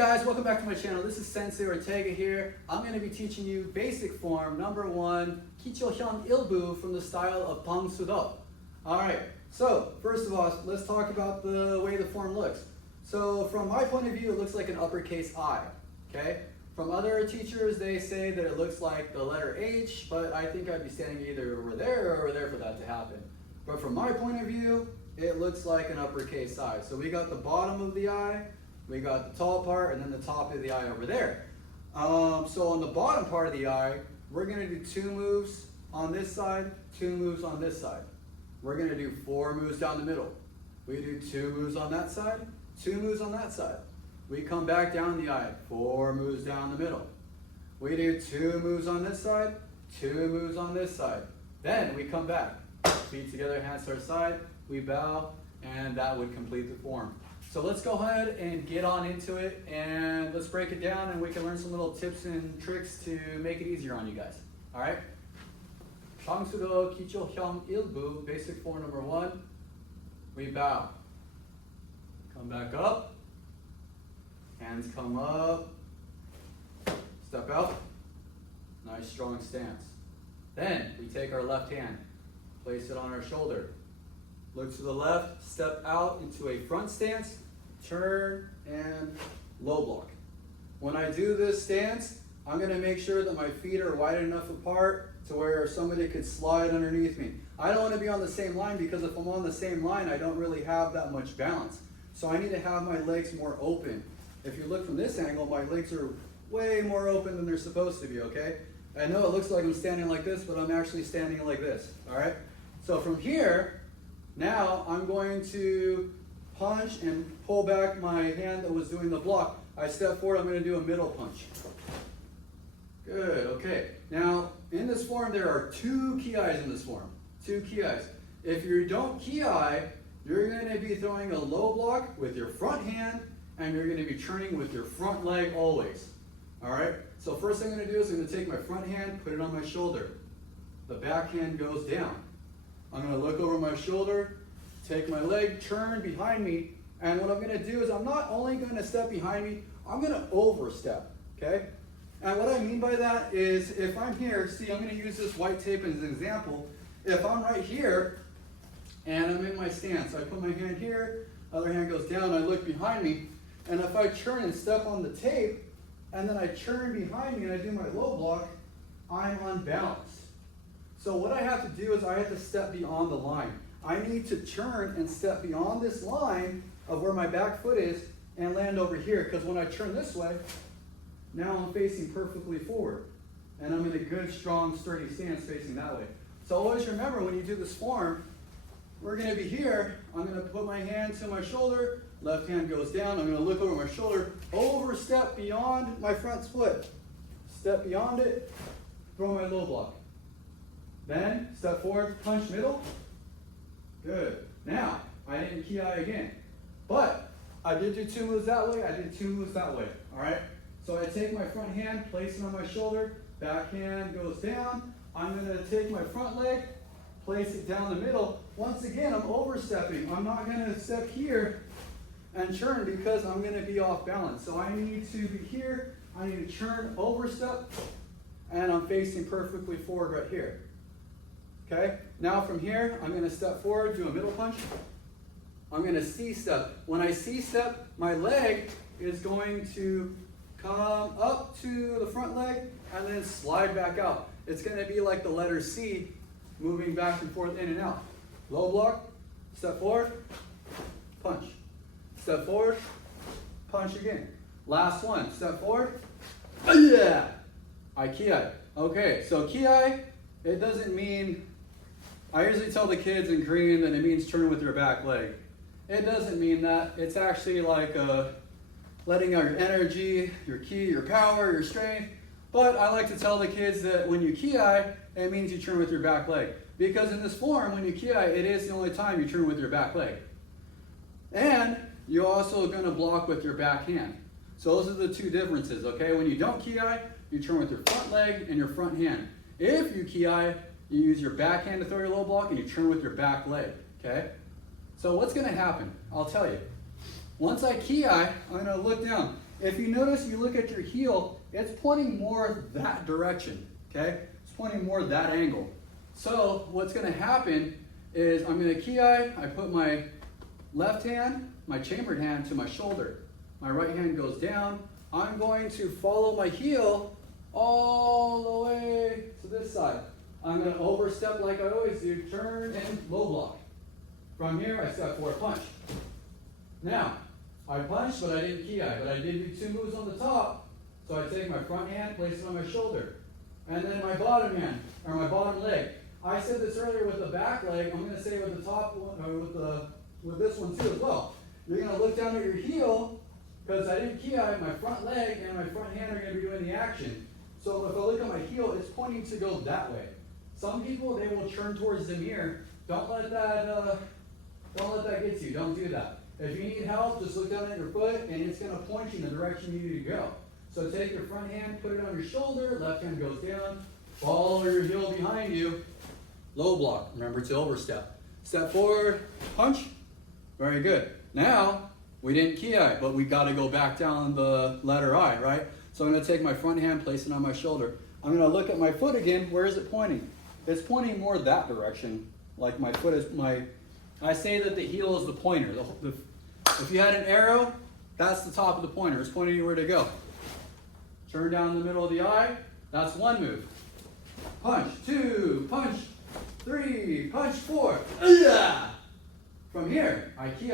guys, welcome back to my channel. This is Sensei Ortega here. I'm going to be teaching you basic form number 1, Kicho Hyung Il Bu from the style of Tang Soo Do. Alright, so first of all, let's talk about the way the form looks. So from my point of view, it looks like an uppercase I. Okay? From other teachers, they say that it looks like the letter H, but I think I'd be standing either over there or over there for that to happen. But from my point of view, it looks like an uppercase I. So we got the bottom of the I, we got the tall part, and then the top of the I over there. So on the bottom part of the I, we're going to do 2 moves on this side, 2 moves on this side. We're going to do 4 moves down the middle. We do 2 moves on that side, 2 moves on that side. We come back down the I, 4 moves down the middle. We do 2 moves on this side, 2 moves on this side. Then we come back, feet together, hands to our side, we bow, and that would complete the form. So let's go ahead and get on into it, and let's break it down, and we can learn some little tips and tricks to make it easier on you guys. All right? Tang Soo Do, Kicho Hyung Il Bu, basic form number 1. We bow. Come back up. Hands come up. Step out. Nice strong stance. Then we take our left hand, place it on our shoulder. Look to the left, step out into a front stance, turn, and low block. When I do this stance, I'm going to make sure that my feet are wide enough apart to where somebody could slide underneath me. I don't want to be on the same line because if I'm on the same line, I don't really have that much balance. So I need to have my legs more open. If you look from this angle, my legs are way more open than they're supposed to be, okay? I know it looks like I'm standing like this, but I'm actually standing like this, all right? So from here, now I'm going to punch and pull back my hand that was doing the block. I step forward, I'm going to do a middle punch. Good, okay. Now, in this form, there are 2 ki-eyes in this form. 2 ki-eyes. If you don't ki-eye, you're going to be throwing a low block with your front hand, and you're going to be turning with your front leg always. All right? So first thing I'm going to do is I'm going to take my front hand, put it on my shoulder. The back hand goes down. I'm going to look over my shoulder, take my leg, turn behind me, and what I'm going to do is I'm not only going to step behind me, I'm going to overstep, okay? And what I mean by that is if I'm here, see, I'm going to use this white tape as an example. If I'm right here and I'm in my stance, I put my hand here, other hand goes down, I look behind me, and if I turn and step on the tape, and then I turn behind me and I do my low block, I'm unbalanced. So what I have to do is I have to step beyond the line. I need to turn and step beyond this line of where my back foot is and land over here, because when I turn this way, now I'm facing perfectly forward. And I'm in a good, strong, sturdy stance facing that way. So always remember when you do this form, we're going to be here. I'm going to put my hand to my shoulder, left hand goes down, I'm going to look over my shoulder, overstep beyond my front foot, step beyond it, throw my low block. Then, step forward, punch middle. Good. Now, I didn't ki-eye again. But, I did do 2 moves that way, I did 2 moves that way. Alright? So I take my front hand, place it on my shoulder, back hand goes down. I'm going to take my front leg, place it down the middle. Once again, I'm overstepping. I'm not going to step here and turn because I'm going to be off balance. So I need to be here, I need to turn, overstep, and I'm facing perfectly forward right here. Okay, now from here, I'm going to step forward, do a middle punch. I'm going to C-step. When I C-step, my leg is going to come up to the front leg and then slide back out. It's going to be like the letter C, moving back and forth, in and out. Low block, step forward, punch. Step forward, punch again. Last one, step forward. Yeah, I ki-eye. Okay, so ki-eye, it doesn't mean, I usually tell the kids in Korean that it means turn with your back leg. It doesn't mean that. It's actually like letting out your energy, your ki, your power, your strength. But I like to tell the kids that when you ki-eye, it means you turn with your back leg. Because in this form, when you ki-eye, it is the only time you turn with your back leg. And you're also going to block with your back hand. So those are the 2 differences, okay? When you don't ki-eye, you turn with your front leg and your front hand. If you ki-eye, you use your back hand to throw your low block and you turn with your back leg, okay? So what's going to happen? I'll tell you. Once I ki-eye, I'm going to look down. if you notice, you look at your heel, it's pointing more that direction, okay? It's pointing more that angle. So what's gonna happen is I'm gonna ki, I put my left hand, my chambered hand to my shoulder. My right hand goes down. I'm going to follow my heel all the way to this side. I'm gonna overstep like I always do, turn and low block. From here, I step forward, punch. Now, I punched, but I didn't ki, but I did do 2 moves on the top. So I take my front hand, place it on my shoulder, and then my bottom hand, or my bottom leg. I said this earlier with the back leg, I'm gonna say with the top one, or with this one too as well. You're gonna look down at your heel, because I didn't ki, my front leg and my front hand are gonna be doing the action. So if I look at my heel, it's pointing to go that way. Some people, they will turn towards the mirror. Don't let that get to you. Don't do that. If you need help, just look down at your foot, and it's going to point you in the direction you need to go. So take your front hand, put it on your shoulder, left hand goes down, follow your heel behind you, low block. Remember to overstep. Step forward, punch. Very good. Now, we didn't ki, but we got to go back down the letter I, right? So I'm going to take my front hand, place it on my shoulder. I'm going to look at my foot again. Where is it pointing? It's pointing more that direction. Like my foot is I say that the heel is the pointer. If you had an arrow, that's the top of the pointer. It's pointing you where to go. Turn down the middle of the eye. That's 1 move. Punch, 2, punch, 3, punch, 4. From here, I ki.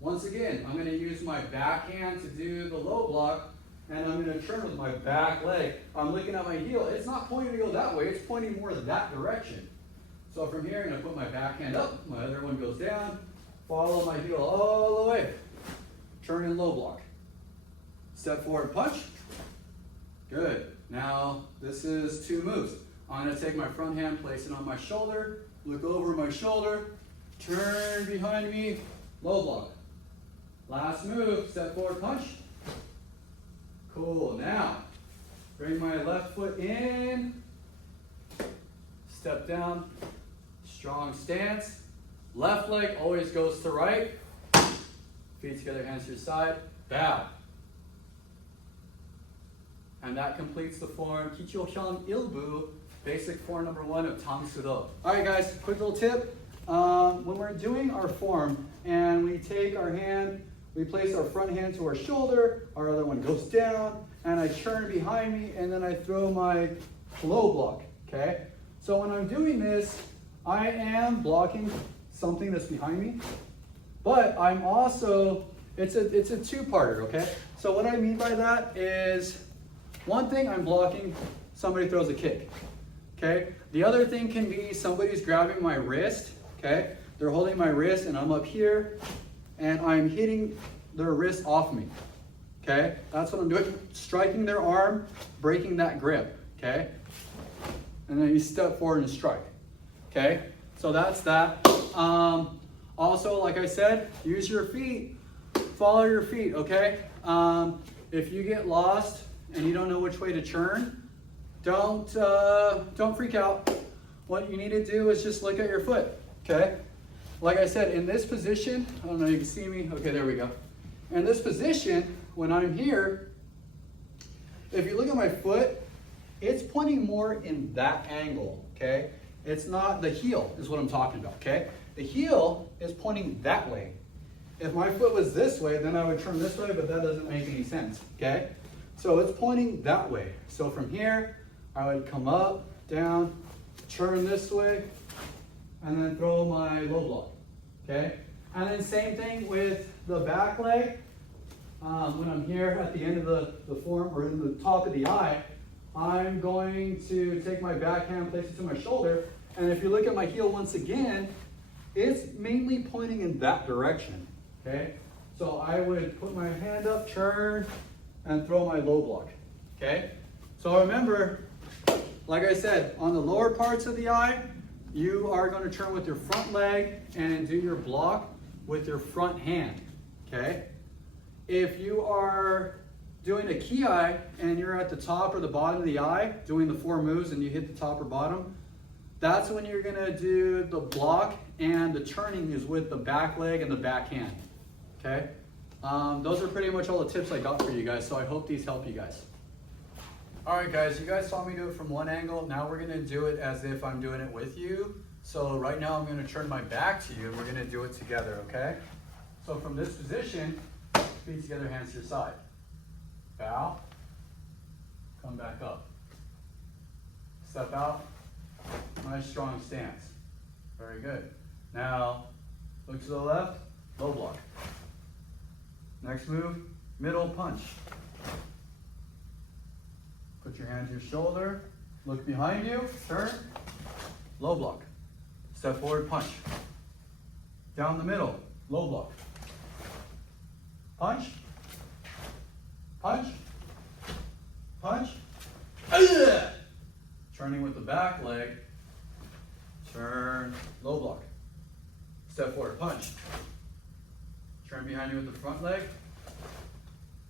Once again, I'm going to use my back hand to do the low block, and I'm going to turn with my back leg. I'm looking at my heel. It's not pointing to go that way. It's pointing more that direction. So from here, I'm going to put my back hand up. My other one goes down. Follow my heel all the way. Turn and low block. Step forward, punch. Good. Now, this is 2 moves. I'm going to take my front hand, place it on my shoulder, look over my shoulder, turn behind me, low block. Last move, step forward, punch. Cool. Now, bring my left foot in, step down, strong stance. Left leg always goes to right. Feet together, hands to your side. Bow. And that completes the form Kicho Hyung Il Bu, basic form number 1 of Tang Soo Do. All right, guys, quick little tip. When we're doing our form and we take our hand, we place our front hand to our shoulder, our other one goes down, and I turn behind me, and then I throw my low block, okay? So when I'm doing this, I am blocking something that's behind me, but I'm also, it's a 2-parter, okay? So what I mean by that is, one thing I'm blocking, somebody throws a kick, okay? The other thing can be somebody's grabbing my wrist, okay? They're holding my wrist and I'm up here and I'm hitting their wrist off me, okay? That's what I'm doing, striking their arm, breaking that grip, okay? And then you step forward and strike, okay? So that's that. Also, like I said, use your feet, follow your feet, okay? If you get lost and you don't know which way to turn, don't freak out. What you need to do is just look at your foot, okay? Like I said, in this position, I don't know if you can see me. Okay, there we go. In this position, when I'm here, if you look at my foot, it's pointing more in that angle, okay? It's not, the heel is what I'm talking about, okay? The heel is pointing that way. If my foot was this way, then I would turn this way, but that doesn't make any sense, okay? So it's pointing that way. So from here, I would come up, down, turn this way, and then throw my low block, okay? And then same thing with the back leg. When I'm here at the end of the form, or in the top of the eye, I'm going to take my back hand, place it to my shoulder, and if you look at my heel once again, it's mainly pointing in that direction, okay? So I would put my hand up, turn, and throw my low block, okay? So remember, like I said, on the lower parts of the eye, you are going to turn with your front leg and do your block with your front hand, okay? If you are doing a ki and you're at the top or the bottom of the eye, doing the 4 moves and you hit the top or bottom, that's when you're going to do the block, and the turning is with the back leg and the back hand, okay? Those are pretty much all the tips I got for you guys, so I hope these help you guys. All right, guys, you guys saw me do it from one angle. Now we're gonna do it as if I'm doing it with you. So right now I'm gonna turn my back to you and we're gonna do it together, okay? So from this position, feet together, hands to your side. Bow, come back up. Step out, nice strong stance. Very good. Now, look to the left, low block. Next move, middle punch. Put your hand to your shoulder, look behind you, turn, low block. Step forward, punch. Down the middle, low block. Punch, punch, punch. Turning with the back leg, turn, low block. Step forward, punch. Turn behind you with the front leg,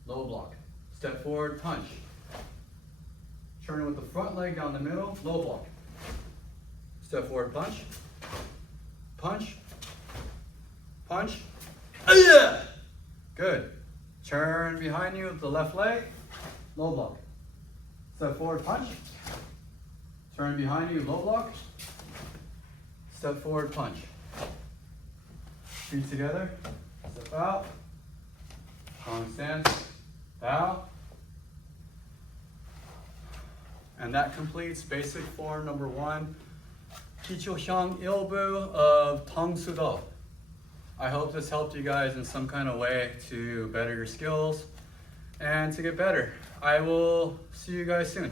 low block. Step forward, punch. Turn with the front leg down the middle, low block. Step forward, punch. Punch. Punch. Good. Turn behind you with the left leg, low block. Step forward, punch. Turn behind you, low block. Step forward, punch. Feet together. Step out. Strong stance. Bow. And that completes basic form number 1, Kicho Hyung Il Bu of Tang Soo Do. I hope this helped you guys in some kind of way to better your skills and to get better. I will see you guys soon.